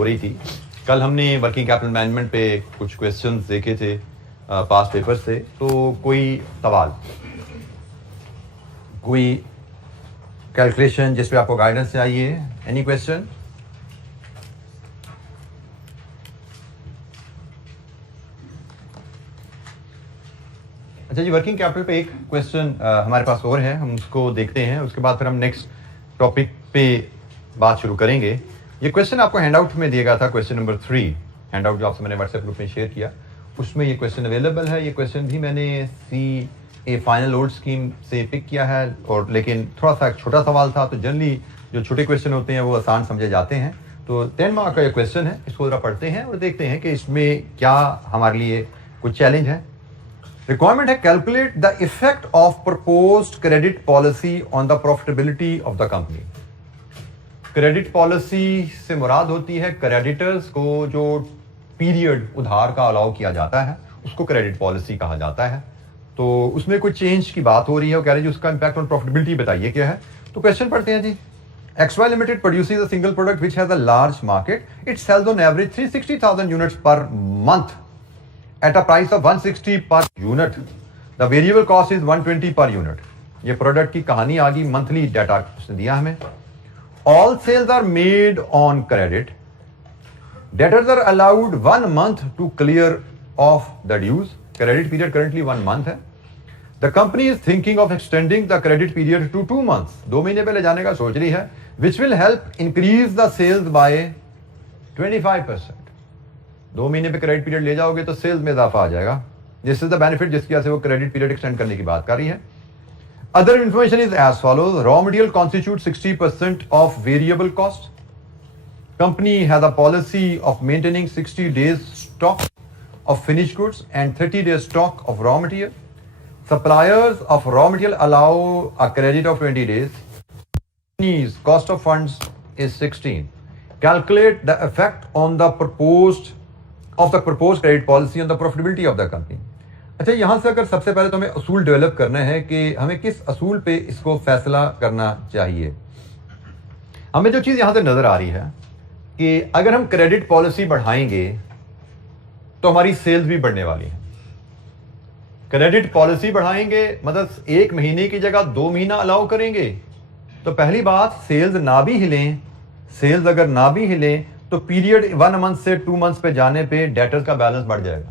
हो रही थी। कल हमने वर्किंग कैपिटल मैनेजमेंट पे कुछ क्वेश्चंस देखे थे पास पेपर से, तो कोई सवाल, कोई कैलकुलेशन जिस पे आपको गाइडेंस चाहिए, एनी क्वेश्चन? अच्छा जी, वर्किंग कैपिटल पे एक क्वेश्चन हमारे पास और है, हम उसको देखते हैं, उसके बाद फिर हम नेक्स्ट टॉपिक पे बात शुरू करेंगे। ये क्वेश्चन आपको हैंडआउट में दिया गया था, क्वेश्चन नंबर 3, हैंडआउट जो आपसे मैंने व्हाट्सएप ग्रुप में शेयर किया, उसमें ये क्वेश्चन अवेलेबल है। ये क्वेश्चन भी मैंने CA फाइनल लोड स्कीम से पिक किया है, और लेकिन थोड़ा सा छोटा सवाल था, तो जनरली जो छोटे क्वेश्चन होते हैं वो आसान समझे जाते हैं। तो 10 मार्क का ये क्वेश्चन है, इसको जरा पढ़ते हैं और देखते हैं कि इसमें क्या हमारे लिए कुछ चैलेंज है। रिक्वायरमेंट है, calculate the effect of proposed credit policy on the profitability of the company. Credit policy से मुराद होती है क्रेडिटर्स को जो पीरियड उधार का अलाउ किया जाता है, उसको क्रेडिट पॉलिसी कहा जाता है। तो उसमें कोई चेंज की बात हो रही है, वो कह रहे हैं जी उसका इंपैक्ट ऑन प्रॉफिटेबिलिटी बताइए क्या है। तो क्वेश्चन पढ़ते हैं जी। XY Limited produces a single product which has a large market. It sells on average 360,000 units per month at a price of 160 per unit. The variable cost is 120 per unit. ये product की कहानी आ गई, monthly data उसने दिया हमें। All sales are made on credit. Debtors are allowed 1 month to clear off the dues. Credit period currently 1 month है। The company is thinking of extending the credit period to 2 months. 2 महीने पे ले जाने का सोच रही है, which will help increase the sales by 25%. 2 महीने पे क्रेडिट पीरियड ले जाओगे तो सेल्स में इजाफा आ जाएगा। दिस इज द बेनिफिट जिसकी वजह से वो क्रेडिट पीरियड एक्सटेंड करने की बात कर रही है। Other information is as follows. Raw material constitute 60% of variable cost. Company has a policy of maintaining 60 days stock of finished goods and 30 days stock of raw material. Suppliers of raw material allow a credit of 20 days. Company's cost of funds is 16. Calculate the effect on the proposed credit policy on the profitability of the company. अच्छा, यहां से अगर सबसे पहले तो हमें असूल develop करना है कि हमें किस असूल पे इसको फैसला करना चाहिए। हमें जो चीज यहां से नजर आ रही है कि अगर हम क्रेडिट पॉलिसी बढ़ाएंगे तो हमारी सेल्स भी बढ़ने वाली है। क्रेडिट पॉलिसी बढ़ाएंगे मतलब 1 महीने की जगह 2 महीना अलाउ करेंगे, तो पहली बात सेल्स ना भी हिलें, सेल्स अगर ना भी हिलें तो पीरियड 1 मंथ से 2 मंथ्स पे जाने पे डेटर्स का बैलेंस बढ़ जाएगा,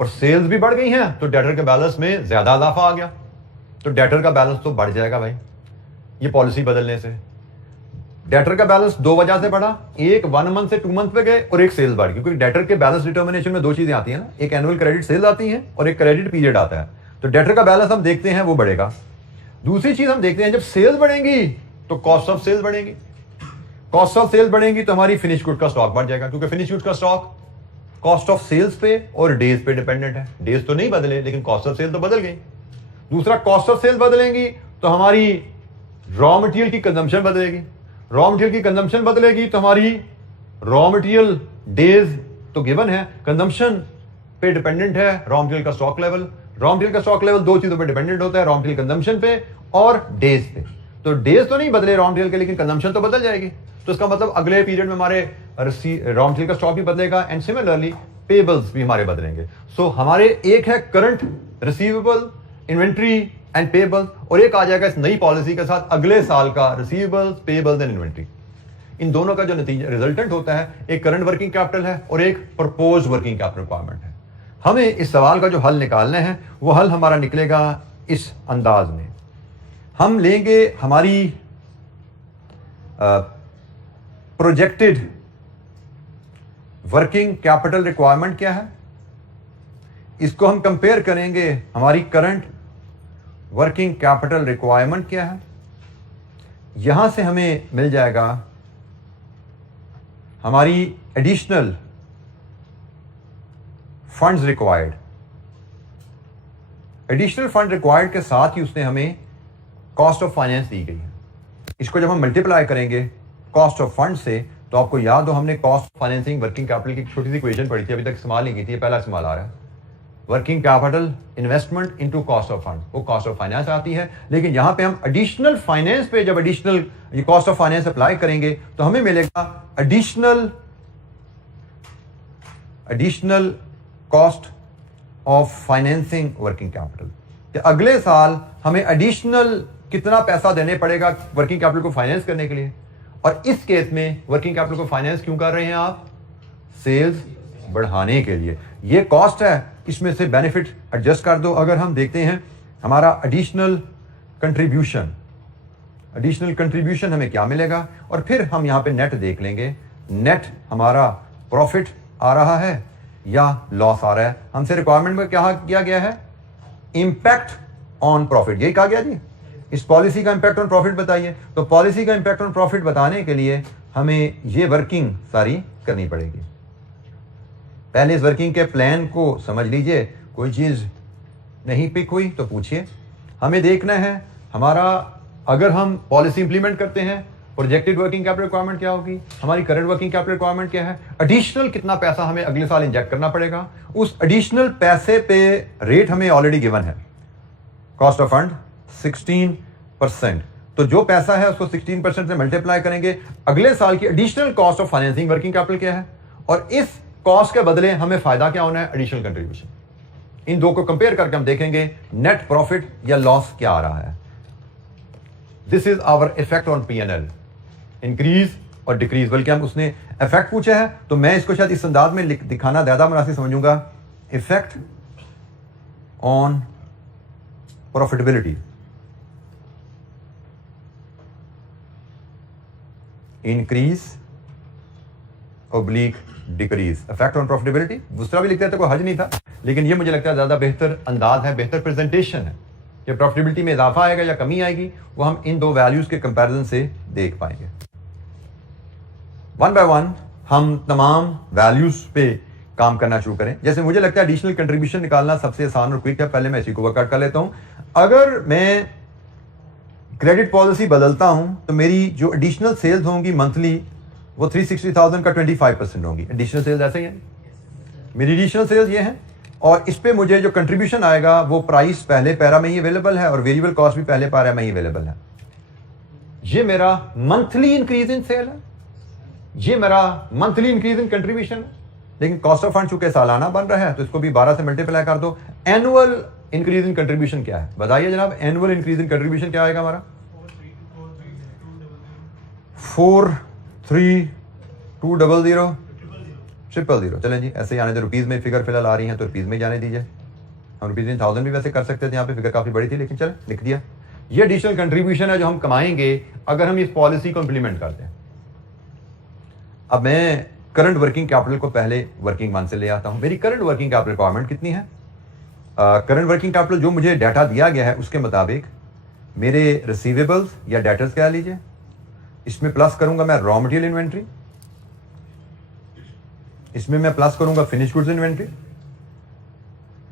और सेल्स भी बढ़ गई हैं तो डेटर के बैलेंस में ज्यादा इजाफा आ गया, तो डेटर का बैलेंस तो बढ़ जाएगा भाई ये पॉलिसी बदलने से। डेटर का बैलेंस 2 वजह से बढ़ा, एक 1 मंथ से 2 मंथ पे गए और एक सेल्स बढ़ गई, क्योंकि डेटर के बैलेंस डिटर्मिनेशन में 2 चीजें आती हैं ना, एक एनुअल क्रेडिट सेल्स आती है और एक क्रेडिट पीरियड आता है। तो डेटर का बैलेंस हम देखते हैं वो बढ़ेगा। दूसरी चीज हम देखते हैं जब सेल्स बढ़ेंगी तो कॉस्ट ऑफ सेल्स बढ़ेंगी, कॉस्ट ऑफ सेल्स बढ़ेंगी तो हमारी फिनिश गुड का स्टॉक बढ़ जाएगा, क्योंकि फिनिश गुड का स्टॉक कॉस्ट ऑफ सेल्स पे और डेज पे डिपेंडेंट है। डेज तो नहीं बदले लेकिन कॉस्ट ऑफ सेल्स तो बदल गई। दूसरा, कॉस्ट ऑफ सेल्स बदलेंगी तो हमारी रॉ मटेरियल की कंजम्पशन बदलेगी, रॉ मटेरियल की कंजम्पशन बदलेगी तो हमारी रॉ मटेरियल डेज तो गिवन है, कंजम्पशन पे डिपेंडेंट है रॉ मटेरियल का स्टॉक लेवल। रॉ मटेरियल का स्टॉक लेवल 2 चीजों पे डिपेंडेंट होता है, रॉ मटेरियल कंजम्पशन पे और डेज पे। तो डेज तो नहीं बदले रॉ मटेरियल के, लेकिन कंजम्पशन तो बदल जाएगी। तो इसका मतलब अगले पीरियड में हमारे रॉ मटेरियल का स्टॉक भी बदलेगा एंड सिमिलरली पेबल्स भी हमारे बदलेंगे। सो हमारे एक है current receivable, inventory and payables, और एक आ जाएगा इस नई पॉलिसी के साथ अगले साल का रिसीवेबल्स, पेबल्स एंड इन्वेंट्री। इन दोनों का जो नतीजा रिजल्टेंट होता है, एक करंट वर्किंग कैपिटल है और एक प्रपोज वर्किंग कैपिटल रिक्वायरमेंट है। हमें इस सवाल का जो हल निकालना है वो हल हमारा निकलेगा इस अंदाज में। हम लेंगे हमारी प्रोजेक्टेड वर्किंग कैपिटल रिक्वायरमेंट क्या है, इसको हम कंपेयर करेंगे हमारी करंट वर्किंग कैपिटल रिक्वायरमेंट क्या है। यहां से हमें मिल जाएगा हमारी additional funds required. Additional fund required के साथ ही उसने हमें कॉस्ट ऑफ फाइनेंस दी गई है। इसको जब हम मल्टीप्लाई करेंगे कॉस्ट ऑफ फंड से, तो आपको याद हो हमने cost of financing working capital की छोटी सी इक्वेशन पढ़ी थी, अभी तक इस्तेमाल नहीं की थी, पहला इस्तेमाल आ रहा है। Working capital investment into cost of fund, वो कॉस्ट ऑफ फाइनेंस आती है। लेकिन यहां पे हम एडिशनल फाइनेंस पे जब एडिशनल ये कॉस्ट ऑफ फाइनेंस अप्लाई करेंगे तो हमें मिलेगा additional cost of financing working capital. कि अगले साल हमें एडिशनल कितना पैसा देने पड़ेगा वर्किंग कैपिटल को फाइनेंस करने के लिए। और इस केस में वर्किंग कैपिटल को फाइनेंस क्यों कर रहे हैं आप? सेल्स बढ़ाने के लिए। ये कॉस्ट है, इसमें से बेनिफिट एडजस्ट कर दो। अगर हम देखते हैं हमारा एडिशनल कंट्रीब्यूशन हमें क्या मिलेगा, और फिर हम यहां पे नेट देख लेंगे। नेट हमारा प्रॉफिट आ रहा है या लॉस आ रहा है। हमसे रिक्वायरमेंट में क्या किया गया है? इंपैक्ट ऑन प्रॉफिट, यही कहा गया जी। इस पॉलिसी का इंपैक्ट ऑन प्रॉफिट बताइए। तो पॉलिसी का इंपैक्ट ऑन प्रॉफिट बताने के लिए हमें ये वर्किंग सारी करनी पड़ेगी। पहले इस वर्किंग के प्लान को समझ लीजिए। कोई चीज नहीं पिक हुई तो पूछिए। हमें देखना है हमारा, अगर हम पॉलिसी इंप्लीमेंट करते हैं, प्रोजेक्टेड वर्किंग कैपिटल रिक्वायरमेंट क्या होगी, हमारी करंट वर्किंग कैपिटल रिक्वायरमेंट क्या है, एडिशनल कितना पैसा हमें अगले साल इंजेक्ट करना पड़ेगा। उस एडिशनल पैसे पे रेट हमें ऑलरेडी गिवन है, कॉस्ट ऑफ फंड 16%। तो जो पैसा है उसको 16% से मल्टीप्लाई करेंगे। अगले साल की additional cost of financing working capital क्या है, और इस कॉस्ट के बदले हमें फायदा क्या होना है? Additional contribution. इन दो को कंपेयर करके हम देखेंगे नेट प्रॉफिट या लॉस क्या आ रहा है। This is our effect on P&L, increase और डिक्रीज। बल्कि हम उसने इफेक्ट पूछा है तो मैं इसको शायद इस अंदाज में दिखाना ज्यादा मुनासिब समझूंगा। Effect on profitability, increase oblique decrease, effect on profitability. दूसरा भी लिखते थे, कोई हर्ज नहीं था, लेकिन ये मुझे लगता है ज्यादा बेहतर अंदाज है, बेहतर प्रेजेंटेशन है कि प्रॉफिटेबिलिटी में इजाफा आएगा या कमी आएगी, वो हम इन दो वैल्यूज के कंपैरिजन से देख पाएंगे। वन बाय वन हम तमाम वैल्यूज पे काम करना शुरू करें। जैसे मुझे लगता है एडिशनल कंट्रीब्यूशन निकालना सबसे आसान और क्विक है। पहले मैं इसी को वर्कआउट कर लेता हूं। अगर मैं क्रेडिट पॉलिसी बदलता हूं तो मेरी जो एडिशनल सेल्स होंगी मंथली वो 360,000 का 25% होंगी। एडिशनल सेल्स ऐसे ही है, मेरी एडिशनल सेल्स ये हैं। और इस पे मुझे जो कंट्रीब्यूशन आएगा वो प्राइस पहले पैरा में ही अवेलेबल है और वेरिएबल कॉस्ट भी पहले पैरा में ही अवेलेबल है। ये मेरा मंथली इंक्रीज इन सेल है, ये मेरा मंथली इंक्रीज इन कंट्रीब्यूशन है। लेकिन कॉस्ट ऑफ फंड चूंकि सालाना बन रहा है तो इसको भी 12 से मल्टीप्लाई कर दो। एनुअल इंक्रीज इन कंट्रीब्यूशन क्या है बताइए जनाब? एनुअल इंक्रीज इन कंट्रीब्यूशन क्या आएगा हमारा? 43200 000। चलें जी, ऐसे ही आने दे। रुपीज में फिगर फिलहाल आ रही हैं तो रुपीज में जाने दीजिए। हम रुपीज इन 1000 भी वैसे कर सकते थे, यहाँ पे फिगर काफी बड़ी थी, लेकिन चल लिख दिया। ये एडिशनल कंट्रीब्यूशन है जो हम कमाएंगे अगर हम इस पॉलिसी को इंप्लीमेंट करते हैं। अब मैं करंट वर्किंग कैपिटल को पहले वर्किंग वन से ले आता हूं। मेरी करंट वर्किंग कैपिटल रिक्वायरमेंट कितनी है? करंट वर्किंग कैपिटल जो मुझे डाटा दिया गया है उसके मुताबिक मेरे रिसीवेबल्स या डेटर्स कह लीजिए, इसमें प्लस करूंगा मैं रॉ मटेरियल इन्वेंट्री, इसमें मैं प्लस करूंगा फिनिश गुड्स इन्वेंट्री,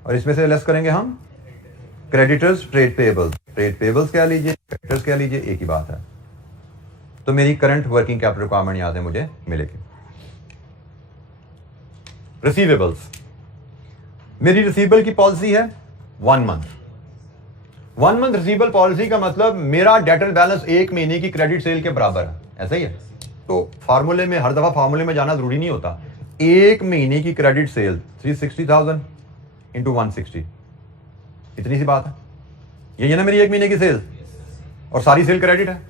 और इसमें से लेस करेंगे हम creditors trade payables. Trade payables कह लीजिए, क्रेडिटर्स कह लीजिए, एक ही बात है। तो मेरी करंट वर्किंग कैपिटल रिक्वायरमेंट यहां से मुझे मिलेगी। रिसीवेबल्स, मेरी रिसीवेबल की पॉलिसी है 1 मंथ। 1 मंथ रिसीवेबल पॉलिसी का मतलब मेरा डेटर बैलेंस 1 महीने की क्रेडिट सेल के बराबर है, ऐसा ही है। तो फार्मूले में हर दफा फार्मूले में जाना जरूरी नहीं होता। 1 महीने की क्रेडिट सेल 360,000 इंटू 160, इतनी सी बात है। यही है ना मेरी 1 महीने की सेल, और सारी सेल क्रेडिट है।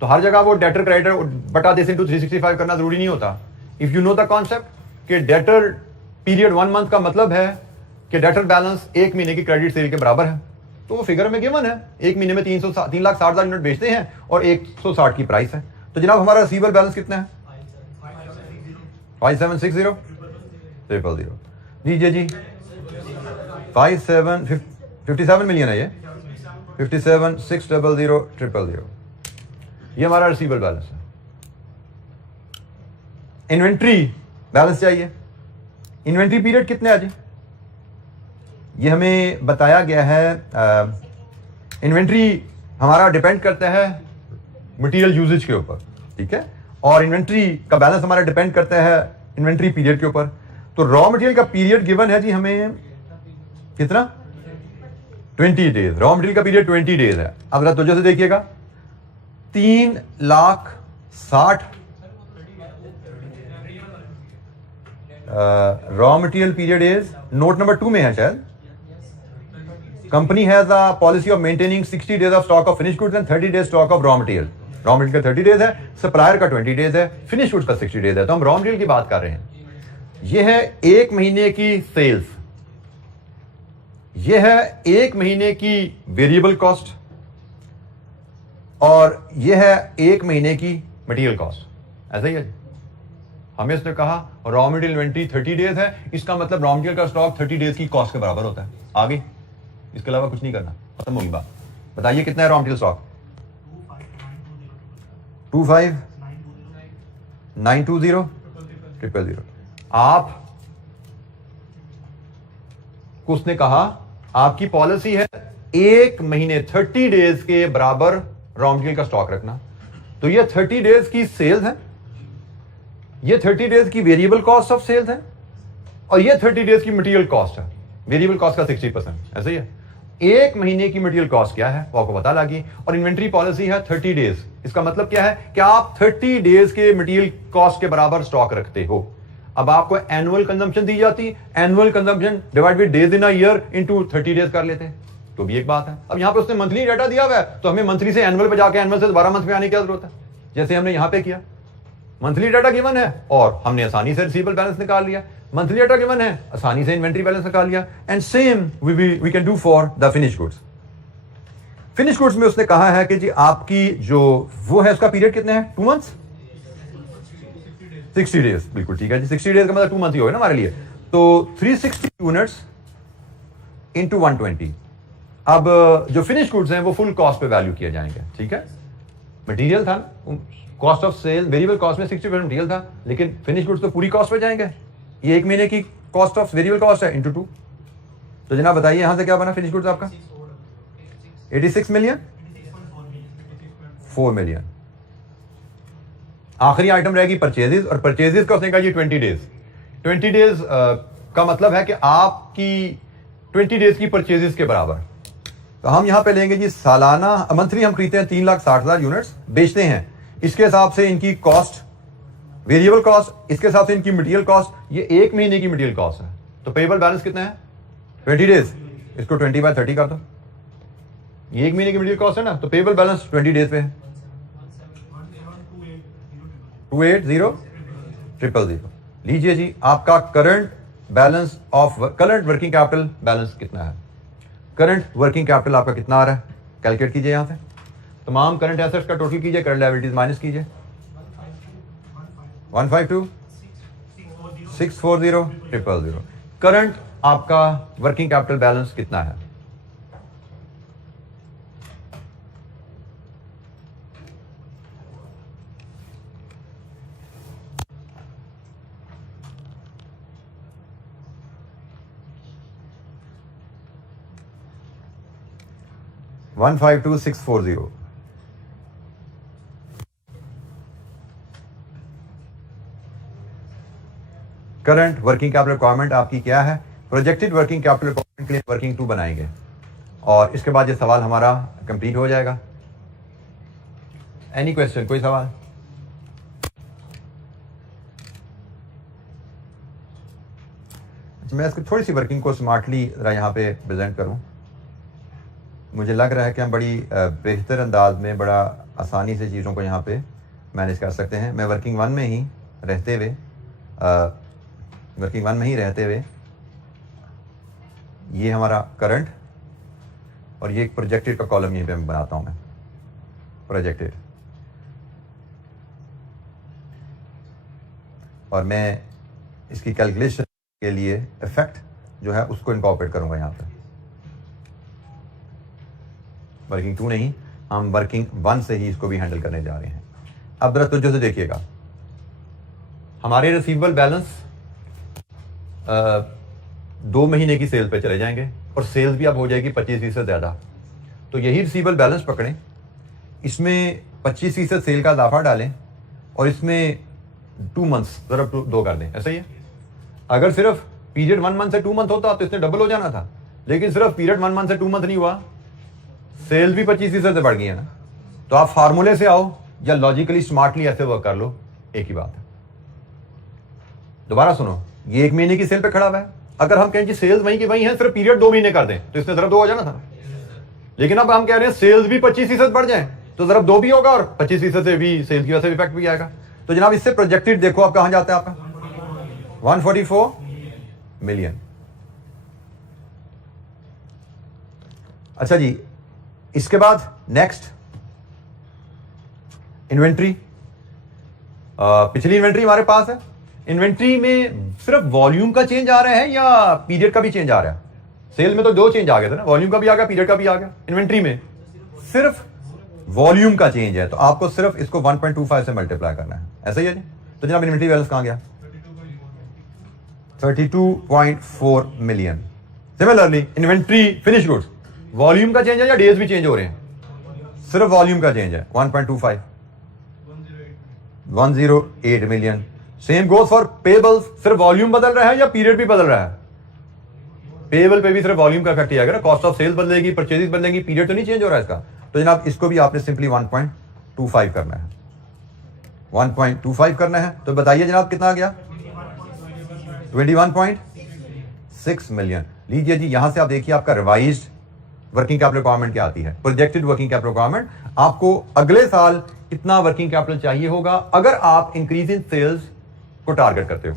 तो हर जगह वो डेटर क्रेडिटर बटा दिस इंटू 365 करना जरूरी नहीं होता। If you know the concept कि डेटर पीरियड 1 मंथ का मतलब है कि डेटर बैलेंस 1 महीने की क्रेडिट सेल के बराबर है, तो वो फिगर में गिवन है। 1 महीने में 3,60,000 यूनिट बेचते हैं और 160 की प्राइस है। तो जनाब हमारा रिसीवेबल बैलेंस कितना है? 5760 000। लीजिए जी, 57 मिलियन है ये, 57,600 000। ये हमारा रिसीवेबल बैलेंस है। इन्वेंट्री बैलेंस चाहिए। इन्वेंट्री पीरियड कितने आज? ये हमें बताया गया है। इन्वेंट्री हमारा डिपेंड करता है मटेरियल यूजेज के ऊपर, ठीक है, और इन्वेंट्री का बैलेंस हमारा डिपेंड करता है इन्वेंट्री पीरियड के ऊपर। तो रॉ मटेरियल का पीरियड गिवन है जी हमें कितना? 20 डेज। रॉ मटेरियल का पीरियड 20 डेज है। अब जरा तुझे से देखिएगा, 3,60,000 raw material period is, note number 2 में है शायद, company has a policy of maintaining 60 days of stock of finish goods and 30 days stock of raw material. Raw material का 30 डेज है, सप्लायर का 20 डेज है, फिनिश गुड्स का 60 days है। तो हम रॉ मटेरियल की बात कर रहे हैं। यह है 1 महीने की सेल्स, यह है 1 महीने की वेरिएबल कॉस्ट, और यह है 1 महीने की मटेरियल कॉस्ट। ऐसा ही है। हमें इसने कहा रॉ मटेरियल इन्वेंट्री 30 डेज है, इसका मतलब रॉ मटेरियल का स्टॉक 30 डेज की कॉस्ट के बराबर होता है। आगे इसके अलावा कुछ नहीं करना, खत्म होगी बात। बताइए कितना है रॉ मटेरियल स्टॉक? 25,920,000। आप को उसने कहा आपकी पॉलिसी है 1 महीने 30 डेज के बराबर रॉ मटेरियल का स्टॉक रखना। तो ये 30 डेज की सेल्स है, ये 30 डेज की वेरिएबल कॉस्ट ऑफ सेल्स है, और ये 30 डेज की मटेरियल कॉस्ट है। वेरिएबल कॉस्ट का 60%। ऐसा ही है। 1 महीने की मटेरियल कॉस्ट क्या है वो आपको पता लगी, और इन्वेंट्री पॉलिसी है 30 डेज। इसका मतलब क्या है कि आप 30 डेज के मटेरियल कॉस्ट के बराबर स्टॉक रखते हो। अब आपको एनुअल कंजम्पशन दी जाती, annual consumption divide by days in a year into 30 days कर लेते हैं, तो भी एक बात है। अब यहां पे उसने मंथली डाटा दिया हुआ है, तो हमें मंथली से एनुअल पे जाके एनुअल से 12 मंथ में आने की क्या जरूरत है, जैसे हमने यहां पे किया। मंथली डाटा गिवन है और हमने आसानी से रिसीवेबल बैलेंस निकाल लिया, मंथली डाटा गिवन है, आसानी से इन्वेंट्री बैलेंस निकाल लिया। And same we can do for the finish goods. Finish goods में उसने कहा है कि जी आपकी जो वो है उसका पीरियड कितने हैं? 2 मंथ्स, 60 डेज। बिल्कुल ठीक है जी, 60 डेज का मतलब 2 मंथ ही होगा ना हमारे लिए। तो 360 यूनिट्स इंटू 120। अब जो फिनिश गुड्स हैं वो फुल कॉस्ट पे वैल्यू किए जाएंगे। ठीक है, मटेरियल था ना, cost of cell variable cost में 60% मटेरियल था, लेकिन फिनिश गुड्स तो पूरी कॉस्ट पे जाएंगे। ये 1 महीने की कॉस्ट ऑफ वेरिएबल कॉस्ट है इंटू 2। तो जनाब बताइए यहां से क्या बना फिनिश गुड्स आपका? 86 मिलियन, 4 मिलियन। आखिरी आइटम रहेगी परचेजेस, और परचेजेस का उसने कहा जी 20 डेज। 20 डेज का मतलब है कि आपकी 20 डेज की परचेजेस के बराबर। तो हम यहां पे लेंगे जी सालाना, मंथली हम खरीदते हैं 3,60,000 यूनिट्स, बेचते हैं, इसके हिसाब से इनकी कॉस्ट वेरिएबल कॉस्ट, इसके हिसाब से इनकी मटेरियल कॉस्ट, ये 1 महीने की मटेरियल कॉस्ट है। तो पेबल बैलेंस कितना है? 20 डेज। इसको 20/30 कर दो, ये 1 महीने की मटेरियल कॉस्ट है ना, तो पेबल बैलेंस 20 डेज पे है 280,000। लीजिए जी आपका current balance of current working capital balance कितना है? करंट वर्किंग कैपिटल आपका कितना आ रहा है? कैलकुलेट कीजिए यहां से, तमाम करंट एसेट्स का टोटल कीजिए, करंट लायबिलिटीज माइनस कीजिए। 152,640,000। करंट आपका वर्किंग कैपिटल बैलेंस कितना है? $152,640। करंट वर्किंग कैपिटल रिक्वायरमेंट आपकी क्या है? प्रोजेक्टेड वर्किंग कैपिटल रिक्वायरमेंट के लिए वर्किंग 2 बनाएंगे, और इसके बाद ये सवाल हमारा कंप्लीट हो जाएगा। एनी क्वेश्चन, कोई सवाल? मैं इसकी थोड़ी सी वर्किंग को स्मार्टली जरा यहाँ पे प्रेजेंट करूँ। मुझे लग रहा है कि हम बड़ी बेहतर अंदाज में बड़ा आसानी से चीज़ों को यहाँ पे मैनेज कर सकते हैं। मैं वर्किंग 1 में ही रहते हुए ये हमारा करंट, और ये एक प्रोजेक्टेड का कॉलम यहीं पे मैं बनाता हूँ, मैं प्रोजेक्टेड, और मैं इसकी कैलकुलेशन के लिए इफेक्ट जो है उसको इनकॉर्पोरेट करूँगा यहाँ पे। वर्किंग 2 नहीं, हम वर्किंग 1 से ही इसको भी हैंडल करने जा रहे हैं। अब जरा तुझे से देखिएगा, हमारे रिसीवेबल बैलेंस 2 महीने की सेल पे चले जाएंगे, और सेल्स भी अब हो जाएगी 25% से ज़्यादा। तो यही रिसीवेबल बैलेंस पकड़ें, इसमें 25% सेल का इजाफा डालें, और इसमें 2 मंथ्स ज़रा 2 कर दें। ऐसा ही है। अगर सिर्फ पीरियड 1 मंथ से 2 मंथ होता तो इसने डबल हो जाना था, लेकिन सिर्फ पीरियड 1 मंथ से 2 मंथ नहीं हुआ, सेल्स भी 25% से बढ़ गई है ना। तो आप फार्मूले से आओ या लॉजिकली स्मार्टली ऐसे वर्क कर लो, एक ही बात है। दोबारा सुनो, ये 1 महीने की सेल पे खड़ा हुआ है। अगर हम कहें कि सेल्स वहीं की वहीं है, सिर्फ पीरियड 2 महीने कर दें तो इसमें सिर्फ 2 हो जाना था। लेकिन अब हम कह रहे हैं सेल्स भी 25% बढ़ जाए तो सिर्फ 2 भी होगा और 25% से भी सेल्स की वजह से इफेक्ट भी आएगा। तो जनाब इससे प्रोजेक्टेड देखो आप कहां जाता है आपका 144 मिलियन। अच्छा जी, इसके बाद नेक्स्ट इन्वेंट्री। पिछली इन्वेंट्री हमारे पास है। इन्वेंट्री में सिर्फ वॉल्यूम का चेंज आ रहा है या पीरियड का भी चेंज आ रहा है? सेल में तो 2 चेंज आ गए थे ना, वॉल्यूम का भी आ गया, पीरियड का भी आ गया। इन्वेंट्री में सिर्फ वॉल्यूम का चेंज है, तो आपको सिर्फ इसको 1.25 से मल्टीप्लाई करना है, ऐसा ही है जी। तो जनाब इन्वेंट्री बैलेंस कहां गया? 32.4 million. Similarly inventory finish goods, volume का चेंज है या डेज भी चेंज हो रहे हैं? सिर्फ वॉल्यूम का चेंज है, 1.25 108 मिलियन। सेम गोज फॉर पेबल्स, सिर्फ वॉल्यूम बदल रहा है या पीरियड भी बदल रहा है? पेबल पे भी सिर्फ वॉल्यूम का इफेक्ट ही आएगा ना, कॉस्ट ऑफ सेल्स बदलेगी, परचेजेस बदलेंगी, पीरियड तो नहीं चेंज हो रहा है इसका। तो जनाब इसको भी आपने सिंपली 1.25 करना है, 1.25 करना है। तो बताइए जनाब कितना आ गया? 21.6 मिलियन। लीजिए जी, यहां से आप देखिए आपका रिवाइज्ड वर्किंग कैपिटल रिक्वायरमेंट क्या आती है, प्रोजेक्टेड वर्किंग कैपिटल रिक्वायरमेंट। आपको अगले साल कितना वर्किंग कैपिटल चाहिए होगा अगर आप इंक्रीज इन सेल्स को टारगेट करते हो?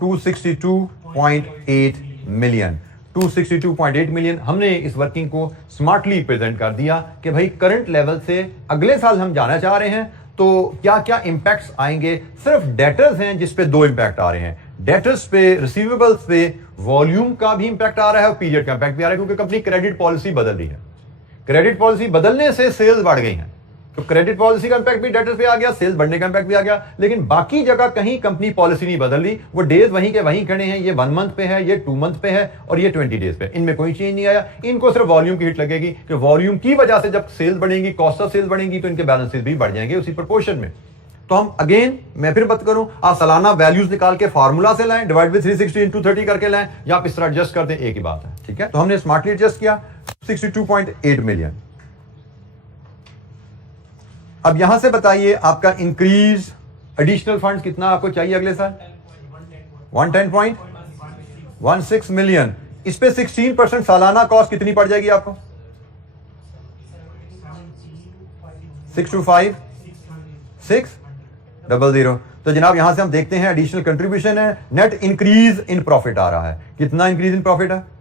262.8 मिलियन। 262.8 मिलियन। हमने इस वर्किंग को स्मार्टली प्रेजेंट कर दिया कि भाई करंट लेवल से अगले साल हम जाना चाह रहे हैं, तो क्या क्या इंपैक्ट्स आएंगे। सिर्फ डेटर्स हैं जिस पे 2 इंपैक्ट आ रहे हैं, डेटर्स पे, रिसीवेबल्स पे। वॉल्यूम का भी इंपैक्ट आ रहा है और पीरियड का इंपैक्ट भी आ रहा है, क्योंकि कंपनी क्रेडिट पॉलिसी बदल रही है। क्रेडिट पॉलिसी बदलने से सेल्स बढ़ गई हैं, तो क्रेडिट पॉलिसी का इंपैक्ट भी डेटर्स पे आ गया, सेल्स बढ़ने का इंपैक्ट भी आ गया। लेकिन बाकी जगह कहीं कंपनी पॉलिसी नहीं बदल रही, वो डेज वहीं के वहीं खड़े हैं। ये 1 मंथ पे है, ये 2 मंथ पे है और ये 20 डेज पे, इनमें कोई चेंज नहीं आया। इनको सिर्फ वॉल्यूम की हिट लगेगी कि वॉल्यूम की वजह से जब सेल्स बढ़ेंगी, कॉस्ट ऑफ सेल्स बढ़ेंगी, तो इनके बैलेंसेस भी बढ़ जाएंगे उसी प्रोपोर्शन में। तो हम अगेन, मैं फिर बात करूं, आप सालाना वैल्यूज निकाल के फार्मूला से लाएं, डिवाइड विद 360 इंटू 30 करके लाएं, या आप इस तरह एडजस्ट कर दें, एक ही बात है। ठीक है, तो हमने स्मार्टली एडजस्ट किया 62.8 मिलियन। अब यहां से बताइए आपका इंक्रीज एडिशनल फंड्स कितना आपको चाहिए अगले साल? 110.16 मिलियन। इस पे 16% सालाना कॉस्ट कितनी पड़ जाएगी आपको? 625 600। तो जनाब यहां से हम देखते हैं एडिशनल कंट्रीब्यूशन है, नेट इंक्रीज इन प्रॉफिट आ रहा है। कितना इंक्रीज इन प्रॉफिट है?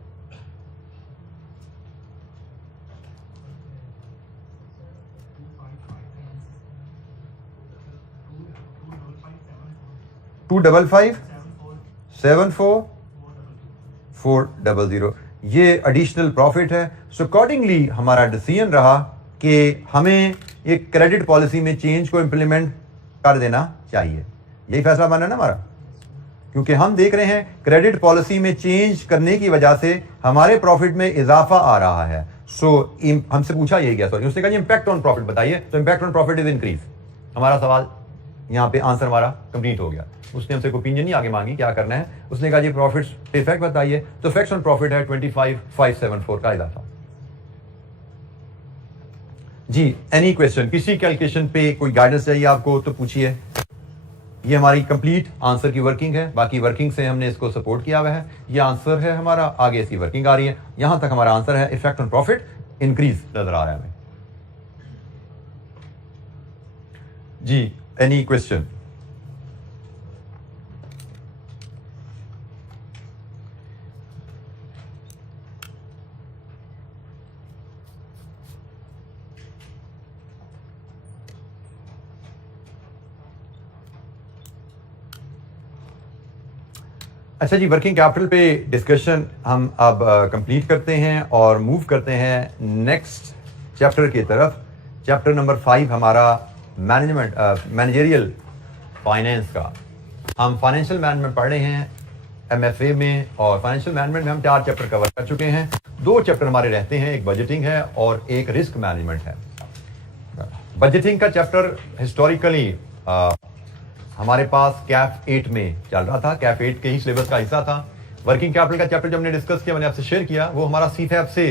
255,74,400। ये एडिशनल प्रॉफिट है। सो अकॉर्डिंगली हमारा डिसीजन रहा कि हमें एक क्रेडिट पॉलिसी में चेंज को इंप्लीमेंट कर देना चाहिए। यही फैसला बना ना हमारा, क्योंकि हम देख रहे हैं क्रेडिट पॉलिसी में चेंज करने की वजह से हमारे प्रॉफिट में इजाफा आ रहा है। सो हमसे पूछा यही गया, सॉरी, उसने कहा इम्पैक्ट ऑन प्रॉफिट बताइए। तो impact on profit is increase. हमारा सवाल यहाँ पे आंसर हमारा कंप्लीट हो गया। उसने हमसे ओपिनियन नहीं आगे मांगी क्या करना है, उसने कहा जी प्रॉफिट पे इफेक्ट बताइए। तो इफेक्ट ऑन प्रॉफिट है 25,574 का इजाफा। जी, एनी क्वेश्चन, किसी कैलकुलेशन पे कोई गाइडेंस चाहिए आपको तो पूछिए। ये हमारी कंप्लीट आंसर की वर्किंग है, बाकी वर्किंग से हमने इसको सपोर्ट किया हुआ है। ये आंसर है हमारा, आगे इसकी वर्किंग आ रही है। यहां तक हमारा आंसर है, इफेक्ट ऑन प्रॉफिट इंक्रीज नजर आ रहा है हमें। जी, एनी क्वेश्चन? अच्छा जी, वर्किंग कैपिटल पे डिस्कशन हम अब कंप्लीट करते हैं और मूव करते हैं नेक्स्ट चैप्टर की तरफ। चैप्टर नंबर 5 हमारा मैनेजमेंट, मैनेजरियल फाइनेंस का। हम फाइनेंशियल मैनेजमेंट पढ़ रहे हैं MFA में, और फाइनेंशियल मैनेजमेंट में हम 4 चैप्टर कवर कर चुके हैं। 2 चैप्टर हमारे रहते हैं, एक बजटिंग है और एक रिस्क मैनेजमेंट है। बजटिंग का चैप्टर हिस्टोरिकली हमारे पास कैफ 8 में चल रहा था, कैफ 8 के ही सिलेबस का हिस्सा था। वर्किंग कैपिटल का चैप्टर जो हमने डिस्कस किया, मैंने आपसे शेयर किया, वो हमारा सीफैप से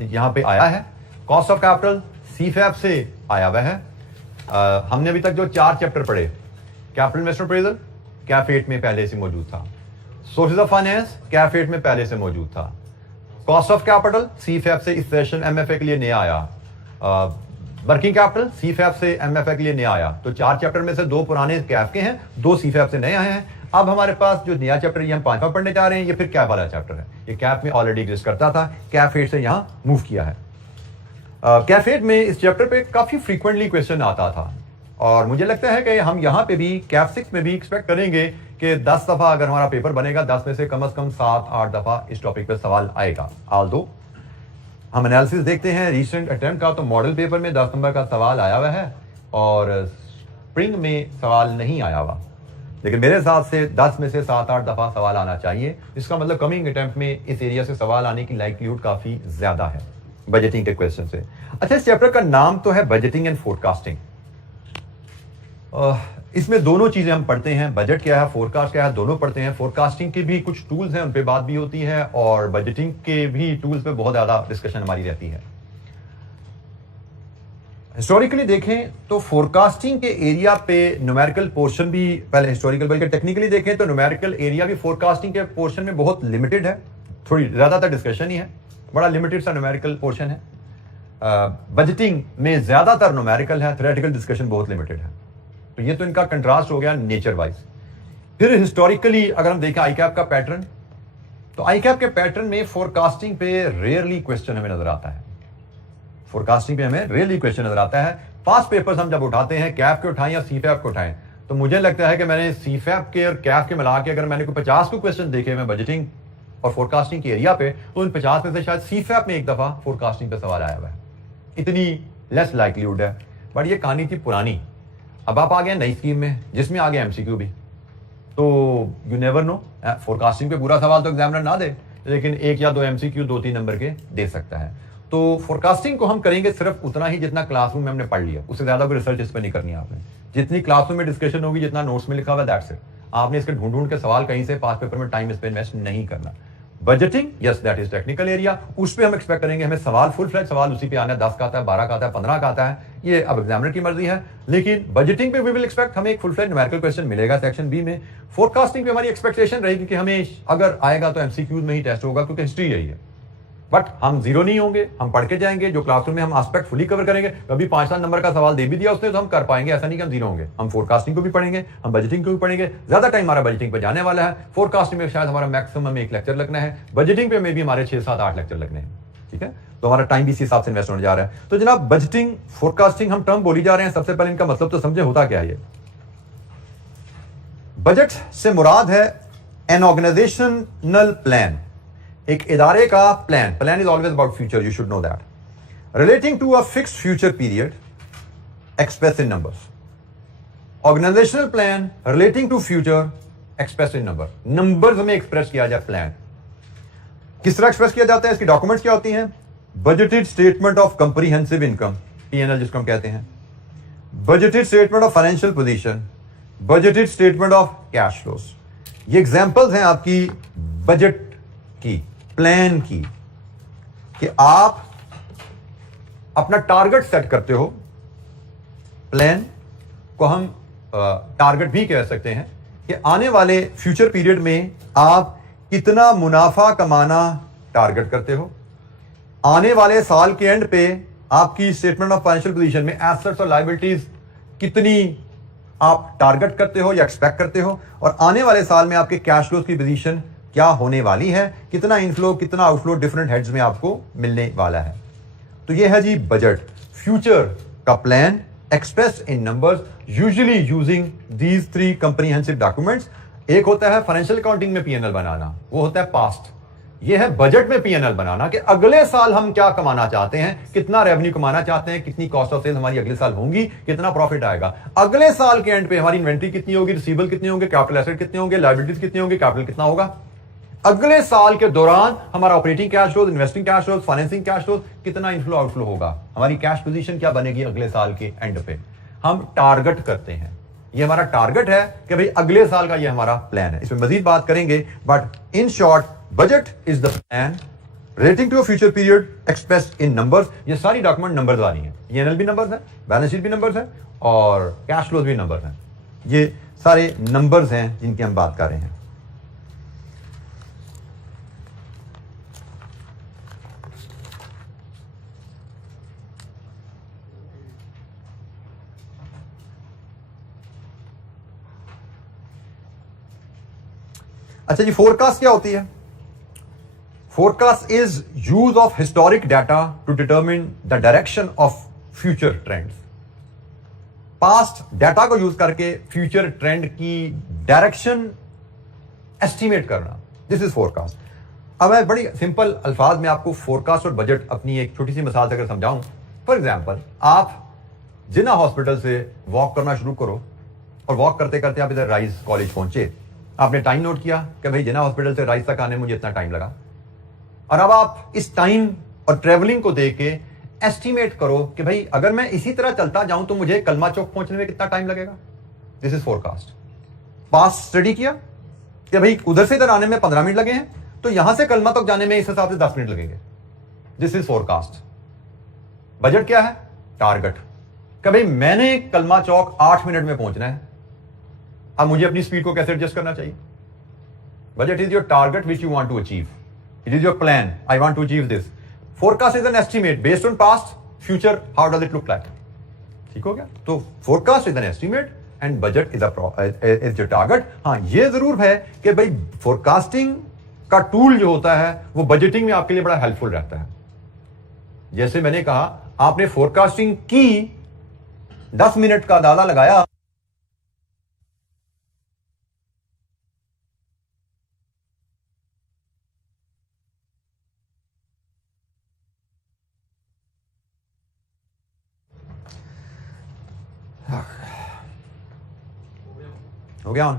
यहाँ पे आया है। कॉस्ट ऑफ कैपिटल सीफैप से आया हुआ है। हमने अभी तक जो 4 चैप्टर पढ़े, कैपिटल इन्वेस्टमेंट अप्रेजल कैफ 8 में पहले से मौजूद था, सोर्सेज ऑफ फाइनेंस कैफ 8 में पहले से मौजूद था, कॉस्ट ऑफ कैपिटल सीफैप से इस सेशन एमएफए के लिए नया आया, वर्किंग कैपिटल सीफैप से एमएफए के लिए नया आया। तो 4 चैप्टर में से 2 पुराने कैफ के हैं, 2 सीफैप से नए आए हैं। अब हमारे पास जो नया चैप्टर ये हम 5वां पढ़ने जा रहे हैं, ये फिर कैफ वाला चैप्टर है। ये कैफ में ऑलरेडी एग्जिस्ट करता था, कैफ 8 से यहाँ मूव किया है। कैफ 8 में इस चैप्टर पे काफी फ्रीक्वेंटली क्वेश्चन आता था, और मुझे लगता है कि हम यहाँ पे भी कैफ 6 में भी एक्सपेक्ट करेंगे कि 10 दफा अगर हमारा पेपर बनेगा, 10 में से कम 7-8 दफा इस टॉपिक पे सवाल आएगा। ऑल्दो हम एनालिसिस देखते हैं रिसेंट अटेम्प्ट का, तो मॉडल पेपर में 10 नंबर का सवाल आया हुआ है और स्प्रिंग में सवाल नहीं आया हुआ, लेकिन मेरे हिसाब से 10 में से 7-8 दफा सवाल आना चाहिए। इसका मतलब कमिंग अटेम्प्ट में इस एरिया से सवाल आने की लाइक्लीहुड काफी ज्यादा है बजटिंग के क्वेश्चन से। अच्छा, इस चैप्टर का नाम तो है बजटिंग एंड फोरकास्टिंग। इसमें दोनों चीजें हम पढ़ते हैं, बजट क्या है, फोरकास्ट क्या है, दोनों पढ़ते हैं। फोरकास्टिंग के भी कुछ टूल्स हैं, उन पे बात भी होती है, और बजटिंग के भी टूल्स पे बहुत ज्यादा डिस्कशन हमारी रहती है। हिस्टोरिकली देखें तो फोरकास्टिंग के एरिया पे न्यूमेरिकल पोर्शन भी, पहले हिस्टोरिकल बल्कि टेक्निकली देखें तो न्यूमेरिकल एरिया भी फोरकास्टिंग के पोर्शन में बहुत लिमिटेड है, थोड़ी ज्यादातर डिस्कशन ही है, बड़ा लिमिटेड सा न्यूमेरिकल पोर्शन है। बजटिंग में ज्यादातर न्यूमेरिकल है, थ्योरेटिकल डिस्कशन बहुत लिमिटेड है। तो ये तो इनका कंट्रास्ट हो गया नेचर वाइज। फिर हिस्टोरिकली अगर हम देखें आईकैप का पैटर्न, तो आईकैप के पैटर्न में फोरकास्टिंग पे रेयरली क्वेश्चन हमें नजर आता है। फोरकास्टिंग पे हमें रेयरली क्वेश्चन नजर आता है। पास्ट पेपर्स हम जब उठाते हैं, कैफ के उठाएं या सीफैप के उठाएं, तो मुझे लगता है कि मैंने सीफैप के और कैफ के मिला के अगर मैंने कोई 50 को क्वेश्चन देखे मैं बजटिंग और फोरकास्टिंग के एरिया पे, तो उन 50 में से शायद सीफैप में एक दफा फोरकास्टिंग पे सवाल आया हुआ है। इतनी लेस लाइक्लीहुड है, बट ये कहानी थी पुरानी। अब आप आ गए नई स्कीम में जिसमें आ गया एमसीक्यू भी, तो यू नेवर नो, फोरकास्टिंग पे पूरा सवाल तो एग्जामिनर ना दे, लेकिन 1 या 2 एमसीक्यू 2-3 नंबर के दे सकता है। तो फोरकास्टिंग को हम करेंगे सिर्फ उतना ही जितना क्लासरूम में हमने पढ़ लिया, उससे ज्यादा कोई रिसर्च इस पर नहीं करनी है आपने। जितनी क्लासरूम में डिस्कशन होगी, जितना नोट्स में लिखा हुआ, दैट्स इट। आपने इसके ढूंढ के सवाल कहीं से पास पेपर में टाइम इस पे इन्वेस्ट नहीं करना। Budgeting, yes that is technical area, उस पे हम एक्सपेक्ट करेंगे हमें सवाल फुल फ्लैट सवाल उसी पे आना है, 10 का आता है, 12 का आता है, 15 का आता है, ये अब एग्जामिनर की मर्जी है। लेकिन बजटिंग पे वी विल एक्सपेक्ट हमें एक फुल फ्लैट न्यूमेरिकल क्वेश्चन मिलेगा सेक्शन बी में। फोरकास्टिंग पे हमारी एक्सपेक्टेशन रहेगी कि हमें अगर आएगा तो एमसीक्यूज में ही टेस्ट होगा, क्योंकि हिस्ट्री यही है। बट हम जीरो नहीं होंगे, हम पढ़ के जाएंगे, जो क्लासरूम में हम एस्पेक्ट फुली कवर करेंगे। कभी 5-7 नंबर का सवाल दे भी दिया उसने तो हम कर पाएंगे, ऐसा नहीं कि हम जीरो होंगे। हम फोरकास्टिंग को भी पढ़ेंगे, हम बजटिंग को भी पढ़ेंगे। ज्यादा टाइम हमारा बजटिंग पे जाने वाला है, फोरकास्टिंग में शायद हमारा मैक्सिमम 1 लेक्चर लगना है, बजटिंग पे में भी हमारे 6-7-8 लेक्चर लगने हैं। ठीक है, तो हमारा टाइम भी इसी हिसाब से इन्वेस्ट होने जा रहा है। तो जनाब बजटिंग फोरकास्टिंग हम टर्म बोली जा रहे हैं, सबसे पहले इनका मतलब तो समझे होता क्या है। ये बजट से मुराद है एन ऑर्गेनाइजेशनल प्लान, एक इदारे का plan. Plan is always about future, you should know that. Relating to a fixed future period express in numbers. Organisational plan relating to future express in number. Numbers में express किया जाए plan. किस तरह express किया जाता है, इसकी documents क्या होती हैं? Budgeted statement of comprehensive income, PNL जिसको हम कहते हैं, budgeted statement of financial position, budgeted statement of cash flows. ये एग्जांपल्स हैं आपकी बजट की, प्लान की, कि आप अपना टारगेट सेट करते हो। प्लान को हम टारगेट भी कह सकते हैं कि आने वाले फ्यूचर पीरियड में आप कितना मुनाफा कमाना टारगेट करते हो। आने वाले साल के एंड पे आपकी स्टेटमेंट ऑफ फाइनेंशियल पोजीशन में एसेट्स और लायबिलिटीज कितनी आप टारगेट करते हो या एक्सपेक्ट करते हो, और आने वाले साल में आपके कैश फ्लोज की पोजीशन क्या होने वाली है, कितना इनफ्लो कितना आउटफ्लो डिफरेंट हेड्स में आपको मिलने वाला है। तो ये है जी बजट, फ्यूचर का plan express in numbers, usually using these 3 comprehensive documents. एक होता है फाइनेंशियल अकाउंटिंग में पीएनएल बनाना, वो होता है पास्ट। ये है बजट में पीएनएल बनाना कि अगले साल हम क्या कमाना चाहते हैं, कितना रेवेन्यू कमाना चाहते हैं, कितनी कॉस्ट ऑफ सेल हमारी अगले साल होंगी, कितना प्रॉफिट आएगा। अगले साल के एंड पे हमारी इन्वेंट्री कितनी होगी, रिसीवेबल कितने होंगे, कैपिटल एसेट कितने होंगे, लायबिलिटीज कितनी होंगी, कैपिटल कितना होगा। अगले साल के दौरान हमारा operating cash flow, investing cash flow, financing cash flow, कितना इनफ्लो आउटफ्लो होगा, हमारी कैश पोजीशन क्या बनेगी अगले साल के एंड पे। हम टारगेट करते हैं। ये हमारा टारगेट है कि भाई अगले साल का ये हमारा प्लान है। इसमें मजीद बात करेंगे, but in short budget is the plan relating to a future period expressed in numbers. ये सारी डॉक्यूमेंट नंबर्स वाली हैं, P&L भी नंबर्स है, बैलेंस शीट भी नंबर्स है और कैश फ्लोज भी नंबर्स हैं। ये सारे नंबर्स हैं जिनकी हम बात कर रहे हैं। अच्छा जी, फोरकास्ट क्या होती है? Forecast is use of historic data to determine the direction of future trends. Past data को यूज करके फ्यूचर ट्रेंड की डायरेक्शन एस्टिमेट करना, दिस इज फोरकास्ट। अब मैं बड़ी सिंपल अल्फाज में आपको फोरकास्ट और बजट अपनी एक छोटी सी मिसाल से अगर समझाऊं, फॉर एग्जाम्पल आप जिन्ना हॉस्पिटल से वॉक करना शुरू करो और वॉक करते करते आप इधर राइस कॉलेज पहुंचे। आपने टाइम नोट किया कि भाई जिन्ना हॉस्पिटल से राइस तक आने में मुझे इतना टाइम लगा, और अब आप इस टाइम और ट्रेवलिंग को देख के एस्टिमेट करो कि भाई अगर मैं इसी तरह चलता जाऊं तो मुझे कलमा चौक पहुंचने में कितना टाइम लगेगा। This is forecast. Pass study किया कि भाई उधर से इधर आने में 15 मिनट लगे हैं, तो यहां से कलमा तक जाने में इस हिसाब से 10 मिनट लगेंगे। This is forecast. बजट क्या है? टारगेट। कि भाई मैंने कलमा चौक 8 मिनट में पहुंचना है, अब मुझे अपनी स्पीड को कैसे एडजस्ट करना चाहिए? Budget is your target which you want to achieve, it is your plan, I want to achieve this. Forecast is an estimate based on past, future, how does it look like. ठीक हो गया? तो forecast is an estimate and budget is your target. हाँ, ये जरूर है कि भाई फोरकास्टिंग का टूल जो होता है वो बजटिंग में आपके लिए बड़ा हेल्पफुल रहता है। जैसे मैंने कहा, आपने फोरकास्टिंग की, 10 मिनट का अंदाजा लगाया, हो गया ऑन।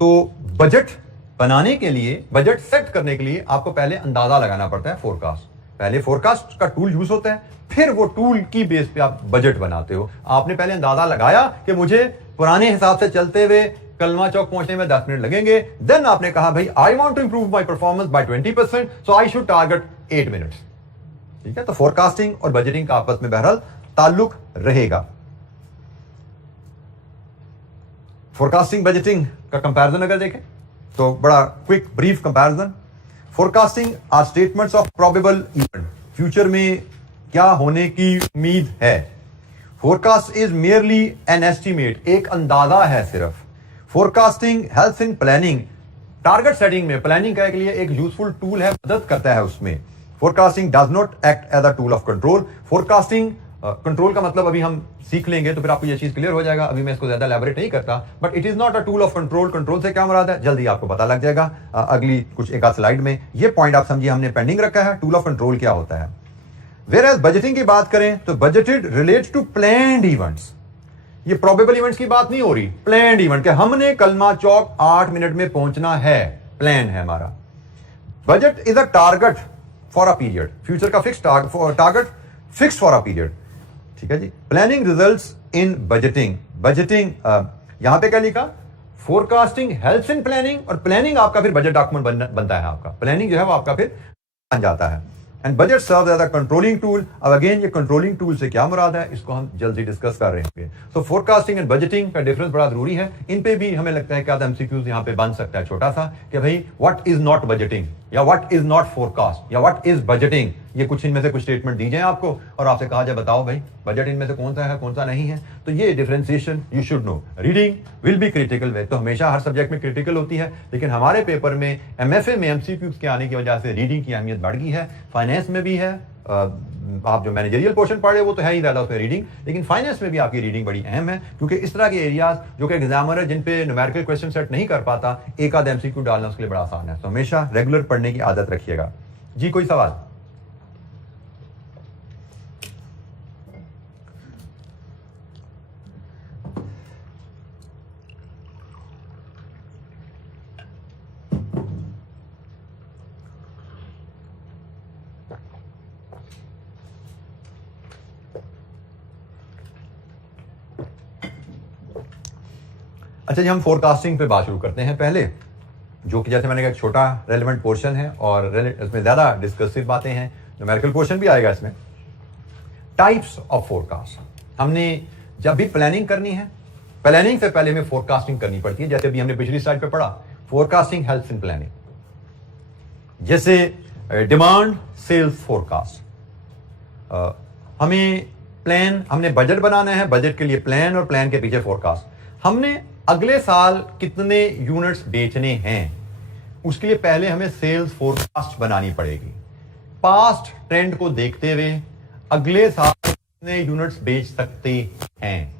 तो बजट बनाने के लिए, बजट सेट करने के लिए आपको पहले अंदाजा लगाना पड़ता है फोरकास्ट। पहले फोरकास्ट का टूल यूज होता है, फिर वो टूल की बेस पे आप बजट बनाते हो। आपने पहले अंदाजा लगाया कि मुझे पुराने हिसाब से चलते हुए कलमा चौक पहुंचने में 10 मिनट लगेंगे। देन आपने कहा भाई I want to improve my performance by 20%, so I should target 8 minutes. ठीक है? तो फोरकास्टिंग और बजटिंग का आपस में बहरहाल ताल्लुक रहेगा। फोरकास्टिंग बजटिंग का कंपैरिजन अगर देखें तो बड़ा quick brief comparison. Forecasting are statements of probable event, future में क्या होने की उम्मीद है। Forecast is merely an estimate, एक अंदाजा है सिर्फ। Forecasting helps in planning, target setting में प्लानिंग करने के लिए एक यूजफुल टूल है, मदद करता है उसमें। Forecasting does not act as a tool of control. Forecasting control का मतलब अभी हम सीख लेंगे तो फिर आपको ये चीज क्लियर हो जाएगा, अभी मैं इसको ज्यादा एलैबोरेट नहीं करता। But it is not a tool of control. Control से क्या मुराद है जल्दी आपको पता लग जाएगा अगली कुछ एक आध स्लाइड में। ये पॉइंट आप समझिए हमने पेंडिंग रखा है, टूल ऑफ कंट्रोल क्या होता है। वेयर एज बजटिंग की बात करें तो budgeted relates to planned events. ये प्रोबेबल इवेंट्स की बात नहीं हो रही, प्लान्ड इवेंट के हमने कलमा चौक 8 मिनट में पहुंचना है, प्लान है हमारा। Budget is a target for a period, future का fix target fix for a period. ठीक है जी। Planning results in budgeting, budgeting यहां पे क्या लिखा, फोरकास्टिंग हेल्प्स इन प्लानिंग, और प्लानिंग आपका फिर बजट डॉक्यूमेंट बनता है। आपका प्लानिंग जो है वो आपका फिर बन जाता है। And budget serves as a controlling tool. अब अगेन ये कंट्रोलिंग टूल से क्या मुराद है इसको हम जल्दी डिस्कस कर रहे हैं। सो फोरकास्टिंग एंड बजटिंग का डिफरेंस बड़ा जरूरी है। इन पे भी हमें लगता है कि एमसीक्यूज यहां पे बन सकता है छोटा सा कि भाई व्हाट इज नॉट बजटिंग या व्हाट इज नॉट फोरकास्ट या व्हाट इज बजटिंग। ये कुछ इनमें से कुछ स्टेटमेंट दी जाए आपको और आपसे कहा जाए बताओ भाई बजट इनमें से कौन सा है कौन सा नहीं है। तो ये differentiation you should know. Reading will be critical way, तो हमेशा हर सब्जेक्ट में क्रिटिकल होती है, लेकिन हमारे पेपर में एमएफए में एमसीक्यूज के आने की वजह से रीडिंग की अहमियत बढ़ गई है। फाइनेंस में भी है, आप जो मैनेजरियल पोर्शन पढ़े वो तो है ही ज्यादा उसमें रीडिंग, लेकिन फाइनेंस में भी आपकी रीडिंग बड़ी अहम है, क्योंकि इस तरह के एरियाज जो कि एग्जामिनर जिन पे न्यूमेरिकल क्वेश्चन सेट नहीं कर पाता, एक आध एमसीक्यू डालना उसके लिए बड़ा आसान है। तो हमेशा रेगुलर पढ़ने की आदत रखिएगा। जी कोई सवाल? अच्छा जी, हम फोरकास्टिंग पे बात शुरू करते हैं। पहले जो कि जैसे मैंने कहा छोटा रेलेवेंट पोर्शन है और इसमें ज़्यादा डिस्कसिव बातें हैं, न्यूमेरिकल पोर्शन भी आएगा इसमें। Types of forecast. हमने जब भी प्लानिंग करनी है, प्लानिंग से पहले हमें फोरकास्टिंग करनी पड़ती है। जैसे अभी हमने पिछली स्लाइड पे पढ़ा, फोरकास्टिंग हेल्प्स इन प्लानिंग। जैसे डिमांड सेल्स फोरकास्ट, हमें प्लान, हमने बजट बनाना है, बजट के लिए प्लान और प्लान के पीछे फोरकास्ट। हमने अगले साल कितने यूनिट्स बेचने हैं, उसके लिए पहले हमें सेल्स फोरकास्ट बनानी पड़ेगी। पास्ट ट्रेंड को देखते हुए अगले साल कितने यूनिट्स बेच सकते हैं,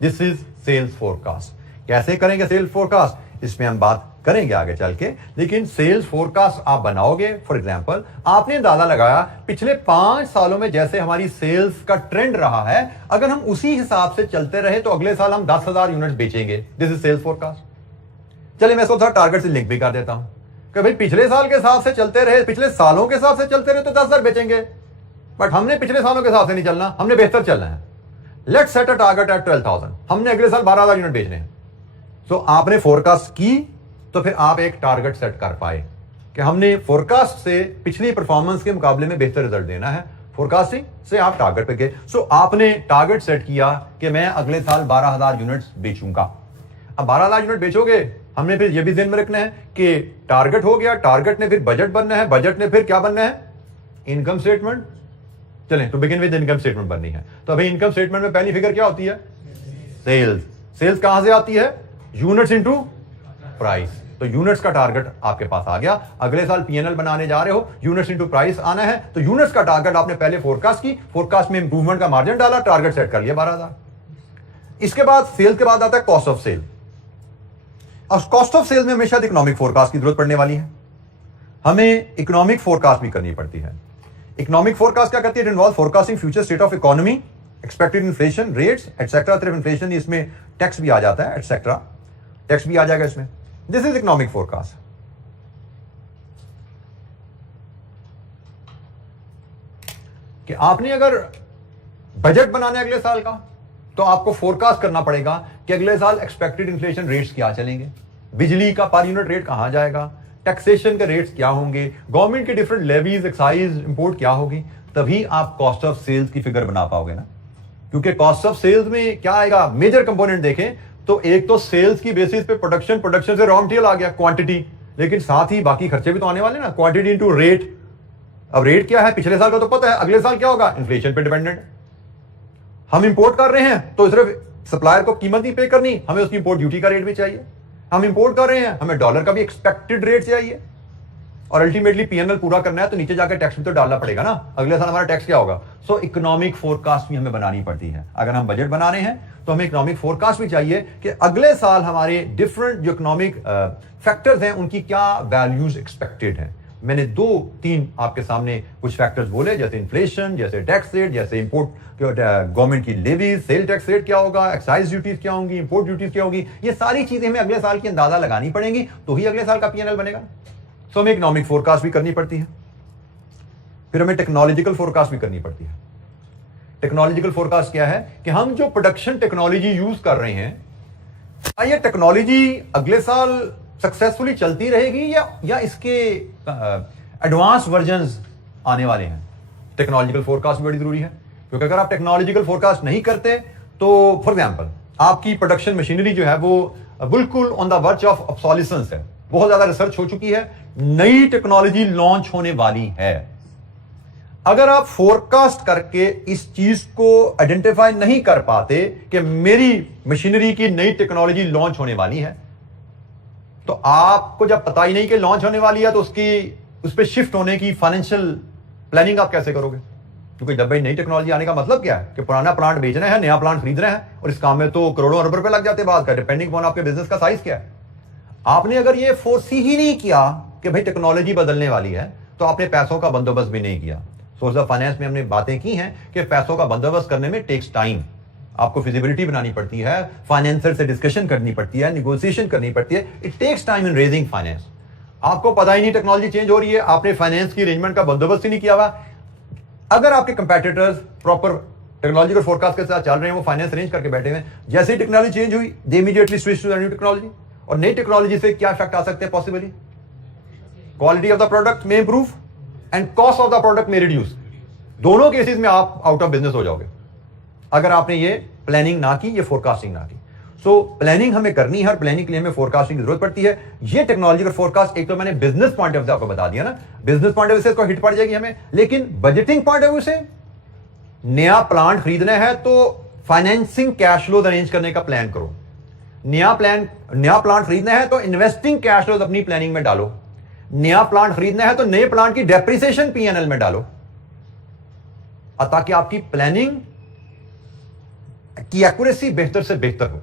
दिस इज सेल्स फोरकास्ट। कैसे करेंगे सेल्स फोरकास्ट, इसमें हम बात करेंगे आगे चल के। लेकिन सेल्स फोरकास्ट आप बनाओगे, फॉर एग्जांपल आपने अंदाजा लगाया पिछले 5 सालों में जैसे हमारी सेल्स का ट्रेंड रहा है, अगर हम उसी हिसाब से चलते रहे तो अगले साल हम 10,000 यूनिट्स बेचेंगे, दिस इज सेल्स फोरकास्ट। चलिए मैं इसको थोड़ा टारगेट से लिंक भी कर देता हूं कि भाई पिछले साल के हिसाब से चलते रहे, पिछले सालों के हिसाब से चलते रहे तो 10,000 बेचेंगे, बट हमने पिछले सालों के हिसाब से नहीं चलना, हमने बेहतर चलना है। Let's set a target at 12,000, हमने अगले साल 12,000 यूनिट बेचने हैं। तो आपने फोरकास्ट की तो फिर आप एक टारगेट सेट कर पाए कि हमने फोरकास्ट से पिछली परफॉर्मेंस के मुकाबले में बेहतर रिजल्ट देना है। फोरकास्टिंग से आप टारगेट पे गए। सो आपने टारगेट सेट किया कि मैं अगले साल 12,000 यूनिट्स बेचूंगा। अब 12,000 यूनिट बेचोगे, हमने फिर यह भी ध्यान में रखना है कि टारगेट हो गया, टारगेट ने फिर बजट बनना है, बजट ने फिर क्या बनना है, इनकम स्टेटमेंट। चलें to begin with income statement बननी है। तो अभी इनकम स्टेटमेंट में पहली फिगर क्या होती है, सेल्स। सेल्स कहां से आती है, यूनिट्स इनटू प्राइस। तो यूनिट्स का टारगेट आपके पास आ गया। अगले साल पीएनएल बनाने जा रहे हो, यूनिट्स इनटू प्राइस आना है, तो यूनिट्स का टारगेट आपने पहले फोरकास्ट की, फोरकास्ट में इंप्रूवमेंट का मार्जिन डाला, टारगेट सेट कर लिया 12,000। इसके बाद सेल्स के बाद आता है कॉस्ट ऑफ सेल। और कॉस्ट ऑफ सेल्स में हमेशा इकोनॉमिक फोरकास्ट की जरूरत पड़ने वाली है, हमें इकोनॉमिक फोरकास्ट भी करनी पड़ती है। इकोनॉमिक फोरकास्ट क्या करती है, it involve forecasting future state of economy, expected inflation rates etcetera. सिर्फ इन्फ्लेशन, इसमें टैक्स भी आ जाता है, एटसेट्रा, टैक्स भी आ जाएगा इसमें। This is economic forecast. कि आपने अगर बजट बनाना है अगले साल का, तो आपको फोरकास्ट करना पड़ेगा कि अगले साल एक्सपेक्टेड इन्फ्लेशन रेट्स क्या चलेंगे, बिजली का पर यूनिट रेट कहां जाएगा, टैक्सेशन के रेट्स क्या होंगे, गवर्नमेंट के डिफरेंट लेवीज, एक्साइज, इंपोर्ट क्या होगी, तभी आप कॉस्ट ऑफ सेल्स की फिगर बना पाओगे ना। क्योंकि कॉस्ट ऑफ सेल्स में क्या आएगा, मेजर कंपोनेंट देखें तो एक तो सेल्स की बेसिस पे प्रोडक्शन, प्रोडक्शन से रॉ मटेरियल आ गया, क्वांटिटी, लेकिन साथ ही बाकी खर्चे भी तो आने वाले ना, क्वांटिटी इनटू रेट। अब रेट क्या है, पिछले साल का तो पता है, अगले साल क्या होगा, इन्फ्लेशन पे डिपेंडेंट। हम इंपोर्ट कर रहे हैं तो सिर्फ सप्लायर को कीमत नहीं पे करनी, हमें उसकी इंपोर्ट ड्यूटी का रेट भी चाहिए। हम इंपोर्ट कर रहे हैं, हमें डॉलर का भी एक्सपेक्टेड रेट चाहिए, और अल्टीमेटली पीएनएल पूरा करना है तो नीचे जाकर टैक्स भी तो डालना पड़ेगा ना, अगले साल हमारा टैक्स क्या होगा। सो इकोनॉमिक फोरकास्ट भी हमें बनानी पड़ती है। अगर हम बजट बना रहे हैं तो हमें इकोनॉमिक फोरकास्ट भी चाहिए कि अगले साल हमारे डिफरेंट जो इकोनॉमिक फैक्टर्स हैं उनकी क्या वैल्यूज एक्सपेक्टेड हैं। मैंने 2-3 आपके सामने कुछ फैक्टर्स बोले, जैसे इन्फ्लेशन, जैसे टैक्स रेट, जैसे इंपोर्ट गवर्नमेंट की लेवीज, सेल टैक्स रेट क्या होगा, एक्साइज ड्यूटीज क्या होंगी, इंपोर्ट ड्यूटीज क्या होगी। ये सारी चीजें हमें अगले साल की अंदाजा लगानी पड़ेंगी, तो ही अगले साल का पीएनएल बनेगा। सो हमें इकोनॉमिक फोरकास्ट भी करनी पड़ती है, फिर हमें टेक्नोलॉजिकल फोरकास्ट भी करनी पड़ती है। टेक्नोलॉजिकल फोरकास्ट क्या है कि हम जो प्रोडक्शन टेक्नोलॉजी यूज कर रहे हैं, क्या ये टेक्नोलॉजी अगले साल सक्सेसफुली चलती रहेगी या इसके एडवांस वर्जन्स आने वाले हैं। टेक्नोलॉजिकल फोरकास्ट बड़ी जरूरी है, क्योंकि अगर आप टेक्नोलॉजिकल फोरकास्ट नहीं करते तो फॉर एग्जांपल आपकी प्रोडक्शन मशीनरी जो है वो बिल्कुल ऑन द वर्च ऑफ ऑब्सोलिसेंस है, बहुत ज्यादा रिसर्च हो चुकी है, नई टेक्नोलॉजी लॉन्च होने वाली है। अगर आप फोरकास्ट करके इस चीज को आइडेंटिफाई नहीं कर पाते कि मेरी मशीनरी की नई टेक्नोलॉजी लॉन्च होने वाली है, तो आपको जब पता ही नहीं कि लॉन्च होने वाली है तो उस पर शिफ्ट होने की फाइनेंशियल प्लानिंग आप कैसे करोगे। क्योंकि जब भाई नई टेक्नोलॉजी आने का मतलब क्या है कि पुराना प्लांट बेचना है, नया प्लांट खरीदना है, और इस काम में तो करोड़ों अरब रुपए लग जाते हैं बात का, डिपेंडिंग ऑन आपके बिजनेस का साइज क्या है। आपने अगर ये फोर्सी ही नहीं किया कि भाई टेक्नोलॉजी बदलने वाली है, तो आपने पैसों का बंदोबस्त भी नहीं किया। सोर्स ऑफ फाइनेंस में हमने बातें की हैं कि पैसों का बंदोबस्त करने में टेक्स टाइम, आपको फिजिबिलिटी बनानी पड़ती है, फाइनेंसर से डिस्कशन करनी पड़ती है, निगोशिएशन करनी पड़ती है, it takes time in raising finance. आपको पता ही नहीं टेक्नोलॉजी चेंज हो रही है, आपने फाइनेंस की अरेंजमेंट का बंदोबस्त ही नहीं किया हुआ। अगर आपके कंपेटिटर्स प्रॉपर टेक्नोलॉजिकल फोरकास्ट के साथ चल रहे हैं, वो फाइनेंस अरेंज करके बैठे हुए हैं। जैसे ही टेक्नोलॉजी चेंज हुई, they immediately switch to the new technology. और नई टेक्नोलॉजी से क्या इफेक्ट आ सकते हैं possibly? Quality of the product में improve and cost of the product में रिड्यूस। दोनों केसेस में आप आउट ऑफ बिजनेस हो जाओगे अगर आपने ये प्लानिंग ना की, ये फोरकास्टिंग ना की। सो प्लानिंग हमें करनी है और प्लानिंग के लिए हमें फोरकास्टिंग की जरूरत पड़ती है। ये टेक्नोलॉजिकल फोरकास्ट एक तो मैंने बिजनेस पॉइंट ऑफ व्यू आपको बता दिया ना, बिजनेस पॉइंट ऑफ व्यू से इसको हिट पड़ जाएगी हमें, लेकिन बजटिंग पॉइंट ऑफ व्यू से नया प्लांट खरीदना है तो फाइनेंसिंग कैश फ्लो अरेंज करने का प्लान करो। नया प्लांट खरीदना है तो इन्वेस्टिंग कैश फ्लो अपनी प्लानिंग में डालो। नया प्लांट खरीदना है तो नए प्लांट की डेप्रिसिएशन पीएनएल में डालो, ताकि आपकी प्लानिंग की एक्यूरेसी बेहतर से बेहतर हो।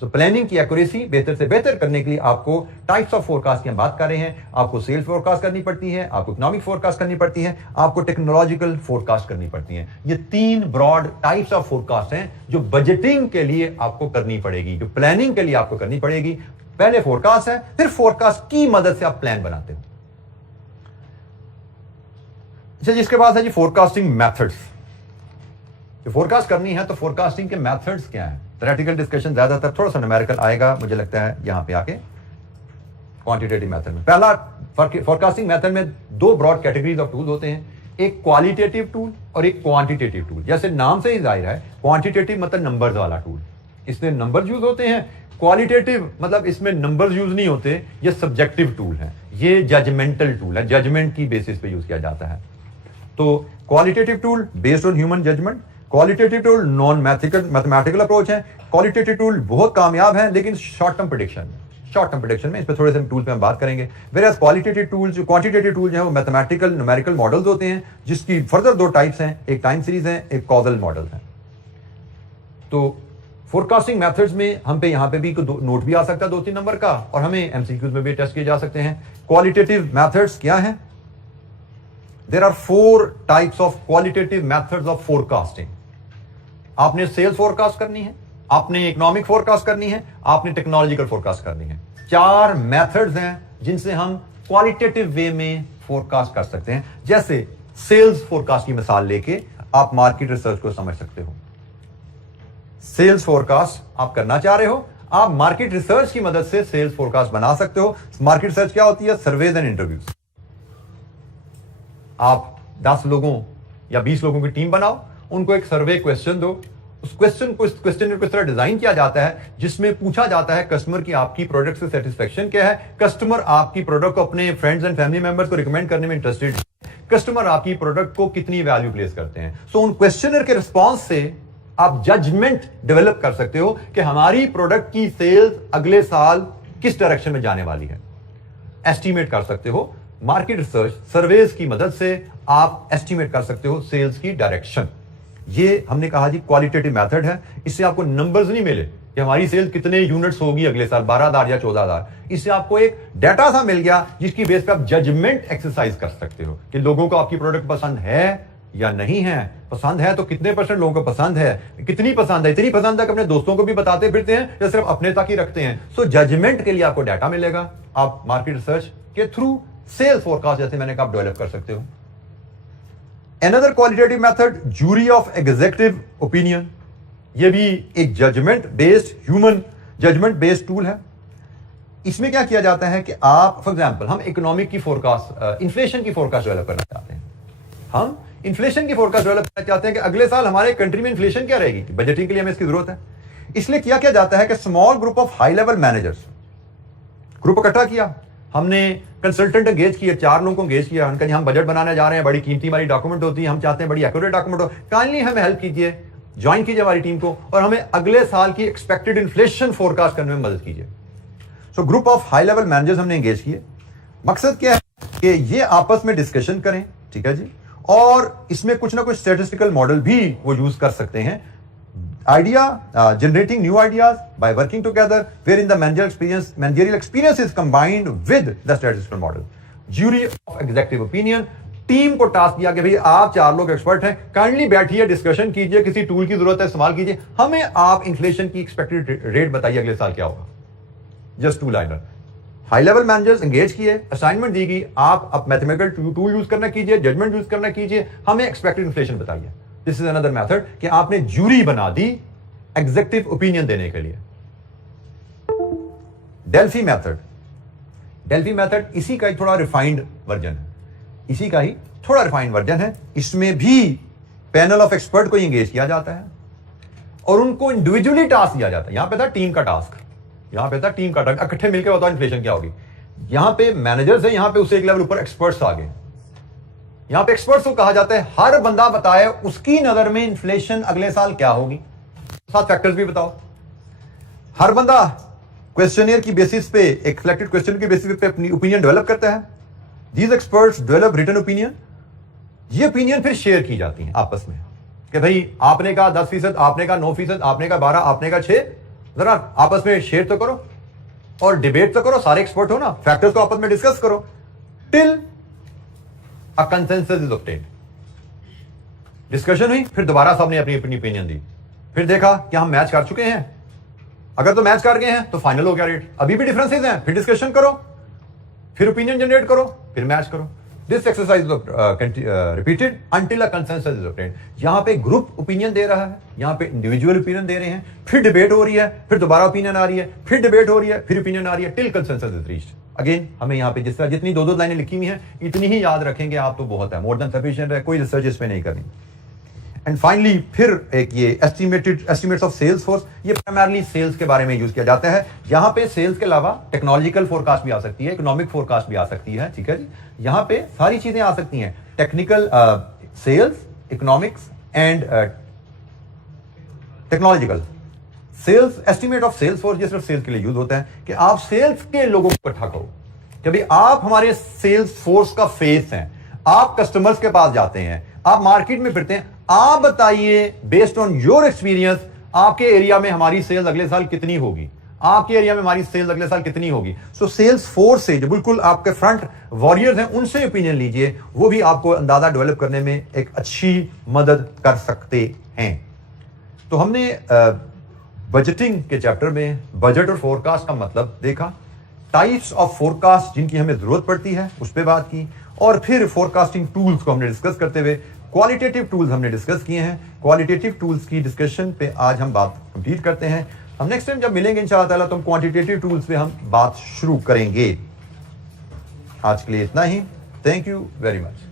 तो प्लानिंग की एक्यूरेसी बेहतर से बेहतर करने के लिए आपको टाइप्स ऑफ फोरकास्ट की हम बात कर रहे हैं। आपको सेल्स फोरकास्ट करनी पड़ती है, आपको इकोनॉमिक फोरकास्ट करनी पड़ती है, आपको टेक्नोलॉजिकल फोरकास्ट करनी पड़ती है। ये 3 ब्रॉड टाइप्स ऑफ फोरकास्ट हैं जो बजटिंग के लिए आपको करनी पड़ेगी, जो प्लानिंग के लिए आपको करनी पड़ेगी। पहले फोरकास्ट है, फिर फोरकास्ट की मदद से आप प्लान बनाते हो। अच्छा, जिसके बाद है जी फोरकास्टिंग मेथड्स। जो फोरकास्ट करनी है तो फोरकास्टिंग के मेथड्स क्या है? थ्योरेटिकल डिस्कशन ज्यादातर, थोड़ा सा न्यूमेरिकल आएगा मुझे लगता है यहां पे आके क्वांटिटेटिव मेथड में। पहला फोरकास्टिंग मेथड में 2 ब्रॉड कैटेगरीज ऑफ टूल होते हैं, एक क्वालिटेटिव टूल और एक क्वांटिटेटिव टूल। जैसे नाम से ही जाहिर है, क्वांटिटेटिव मतलब नंबर्स वाला टूल, इसमें नंबर यूज होते हैं। क्वालिटेटिव मतलब इसमें नंबर्स यूज नहीं होते, ये सब्जेक्टिव टूल है, ये जजमेंटल टूल है, जजमेंट की बेसिस पे यूज किया जाता है। तो qualitative tool based on human judgment, qualitative tool non mathematical approach है। क्वालिटेटिव टूल बहुत कामयाब है लेकिन शॉर्ट टर्म प्रेडिक्शन में इस पे थोड़े से टूल पे हम बात करेंगे। वेयर क्वांटिटेटिव टूल जो है वो मैथमेटिकल न्यूमेरिकल मॉडल्स होते हैं, जिसकी फर्दर 2 टाइप्स हैं, एक टाइम सीरीज है, एक कॉजल मॉडल है। तो फोरकास्टिंग मेथड्स में हम पे यहां पे भी नोट भी आ सकता है 2-3 नंबर का, और हमें एमसीक्यूज में भी टेस्ट किए जा सकते हैं। क्वालिटेटिव मेथड्स क्या है? There are 4 types of qualitative methods of forecasting. आपने सेल्स फोरकास्ट करनी है, आपने इकोनॉमिक फोरकास्ट करनी है, आपने टेक्नोलॉजिकल फोरकास्ट करनी है। 4 मेथड्स हैं जिनसे हम क्वालिटेटिव वे में फोरकास्ट कर सकते हैं। जैसे सेल्स फोरकास्ट की मिसाल लेके आप मार्केट रिसर्च को समझ सकते हो। सेल्स फोरकास्ट आप करना चाह रहे हो, आप मार्केट रिसर्च की मदद से सेल्स फोरकास्ट बना सकते हो। मार्केट रिसर्च क्या होती है? Surveys and interviews. आप 10 लोगों या 20 लोगों की टीम बनाओ, उनको एक सर्वे क्वेश्चन दो। उस क्वेश्चन को इस तरह डिजाइन किया जाता है जिसमें पूछा जाता है कस्टमर की आपकी प्रोडक्ट से सेटिस्फेक्शन क्या है, कस्टमर आपकी प्रोडक्ट को अपने फ्रेंड्स एंड फैमिली मेंबर्स को रिकमेंड करने में इंटरेस्टेड, कस्टमर आपकी प्रोडक्ट को कितनी वैल्यू प्लेस करते हैं। सो उन क्वेश्चनर के रिस्पॉन्स से आप जजमेंट डेवलप कर सकते हो कि हमारी प्रोडक्ट की सेल्स अगले साल किस डायरेक्शन में जाने वाली है। एस्टिमेट कर सकते हो। मार्केट रिसर्च सर्वेज की मदद से आप एस्टिमेट कर सकते हो सेल्स की डायरेक्शन। ये हमने कहा जी क्वालिटेटिव मेथड है। इससे आपको नंबर्स नहीं मिले कि हमारी सेल कितने यूनिट्स होगी अगले साल, 12,000 या 14,000। इससे आपको एक डाटा सा मिल गया जिसकी बेस पे आप जजमेंट एक्सरसाइज कर सकते हो कि लोगों को आपकी प्रोडक्ट पसंद है या नहीं है। पसंद है तो कितने % लोगों को पसंद है, कितनी पसंद है, इतनी पसंद है कि अपने दोस्तों को भी बताते फिरते हैं या सिर्फ अपने तक ही रखते हैं। सो जजमेंट के लिए आपको डाटा मिलेगा, आप मार्केट रिसर्च के थ्रू सेल्स फोरकास्ट जैसे मैंने कहा आप डेवलप कर सकते हो। Another qualitative method, jury of executive opinion. ये भी एक judgment based, human judgment based tool है। इसमें क्या किया जाता है कि आप फॉर एग्जांपल हम इकोनॉमिक की फोरकास्ट, इन्फ्लेशन की फोरकास्ट डेवलप करना चाहते हैं। हम इन्फ्लेशन की फोरकास्ट डेवलप करना चाहते हैं कि अगले साल हमारे कंट्री में इन्फ्लेशन क्या रहेगी, बजटिंग के लिए हमें इसकी जरूरत है। इसलिए क्या जाता है कि small group of high level managers group इकट्ठा किया, हमने कंसल्टेंट एंगेज किया, 4 लोगों को एंगेज किया। उनका हम बजट बनाने जा रहे हैं, बड़ी कीमती हमारी डॉक्यूमेंट होती है, हम चाहते हैं बड़ी एक्यूरेट डॉक्यूमेंट हो, काइंडली हमें हेल्प कीजिए, ज्वाइन कीजिए हमारी टीम को और हमें अगले साल की एक्सपेक्टेड इन्फ्लेशन फोरकास्ट करने में मदद कीजिए। So group of high level managers हमने एंगेज किए। मकसद क्या है कि ये आपस में डिस्कशन करें, ठीक है जी, और इसमें कुछ ना कुछ स्टैटिस्टिकल मॉडल भी वो यूज कर सकते हैं। generating new ideas by working together, wherein the managerial experience is combined with the statistical model. Jury of executive opinion, team को टास्क दिया कि भाई आप 4 लोग एक्सपर्ट हैं, काइंडली बैठिए, डिस्कशन कीजिए, किसी टूल की जरूरत है इस्तेमाल कीजिए, हमें आप इन्फ्लेशन की एक्सपेक्टेड रेट बताइए अगले साल क्या होगा। Just 2 liner. High level managers engage किए, असाइनमेंट दी गई, आप मैथमेटिकल टूल यूज करना कीजिए, जजमेंट यूज करना कीजिए, हमें एक्सपेक्टेड इन्फ्लेशन बताइए। दिस इज अनदर मेथड कि आपने जूरी बना दी एग्जेक्टिव ओपिनियन देने के लिए। डेल्फी मेथड, डेल्फी मेथड इसी का एक थोड़ा रिफाइंड वर्जन है, इसी का ही थोड़ा रिफाइंड वर्जन है। इसमें भी पैनल ऑफ एक्सपर्ट को एंगेज किया जाता है और उनको इंडिविजुअली टास्क दिया जाता है। यहां पे था टीम का टास्क, यहां पे था टीम का टास्क, इकट्ठे मिलकर बताओ इन्फ्लेशन क्या होगी। यहां पे मैनेजर्स है, यहां पे उससे एक लेवल ऊपर एक्सपर्ट्स आ गए। यहां पे एक्सपर्ट्स को कहा जाता है हर बंदा बताए उसकी नजर में इन्फ्लेशन अगले साल क्या होगी, साथ फैक्टर्स भी बताओ। हर बंदा क्वेश्चनियर की बेसिस पे, एक सिलेक्टेड क्वेश्चन की बेसिस पे अपनी ओपिनियन डेवलप करता है। These experts develop written opinion. ये ओपिनियन फिर शेयर की जाती है आपस में कि भाई आपने कहा 10%, आपने कहा 9%, आपने कहा 12%, आपने कहा 6%, जरा आपस में शेयर तो करो और डिबेट तो करो, सारे एक्सपर्ट हो ना, फैक्टर्स को आपस में डिस्कस करो till a consensus is obtained. Discussion हुई, फिर दोबारा सबने अपनी अपनी ओपिनियन दी, फिर देखा कि हम मैच कर चुके हैं। अगर तो मैच कर गए हैं तो फाइनल हो गया रेट, अभी भी डिफरेंसेस हैं, फिर डिस्कशन करो, फिर ओपिनियन जनरेट करो, फिर मैच करो। This exercise repeated until a consensus is obtained. यहां पे ग्रुप ओपिनियन दे रहा है, यहां पे इंडिविजुअल ओपिनियन दे रहे हैं, फिर डिबेट हो रही है, फिर दोबारा ओपिनियन आ रही है, फिर डिबेट हो रही है, फिर ओपिनियन आ रही है, till consensus is reached. Again हमें यहां पे जिस तरह जितनी दो लाइनें लिखी हुई हैं इतनी ही याद रखेंगे आप तो बहुत है, मोर देन सफिशिएंट है, कोई रिसर्च इसमें नहीं करनी। एंड फाइनली फिर एक ये एस्टिमेट्स ऑफ सेल्स फोर्स, ये प्राइमरली सेल्स के बारे में यूज किया जाता है। यहां पे सेल्स के अलावा टेक्नोलॉजिकल फोरकास्ट भी आ सकती है, इकोनॉमिक फोरकास्ट भी आ सकती है, ठीक है जी। यहां पे सारी चीजें आ सकती हैं, technical sales, economics and technological. Sales estimate of sales force ये सिर्फ सेल्स के लिए यूज होता है कि आप सेल्स के लोगों को इकट्ठा करो कि भाई आप हमारे सेल्स फोर्स का फेस हैं, आप कस्टमर्स के पास जाते हैं, आप मार्केट में फिरते हैं, आप बताइए बेस्ड ऑन योर एक्सपीरियंस आपके एरिया में हमारी सेल्स अगले साल कितनी होगी, आपके एरिया में हमारी सेल्स अगले साल कितनी होगी। सो सेल्स फोर्स से जो बिल्कुल आपके फ्रंट वॉरियर्स हैं उनसे ओपिनियन लीजिए, वो भी आपको अंदाजा डेवलप करने में एक अच्छी मदद कर सकते हैं। तो हमने बजटिंग के चैप्टर में बजट और फोरकास्ट का मतलब देखा, टाइप्स ऑफ फोरकास्ट जिनकी हमें जरूरत पड़ती है उस पर बात की, और फिर फोरकास्टिंग टूल्स को हमने डिस्कस करते हुए क्वालिटेटिव टूल्स हमने डिस्कस किए हैं। क्वालिटेटिव टूल्स की डिस्कशन पे आज हम बात कंप्लीट करते हैं। हम नेक्स्ट टाइम जब मिलेंगे इंशाअल्लाह ताला तो हम क्वांटिटेटिव टूल्स पे हम बात शुरू करेंगे। आज के लिए इतना ही, थैंक यू वेरी मच।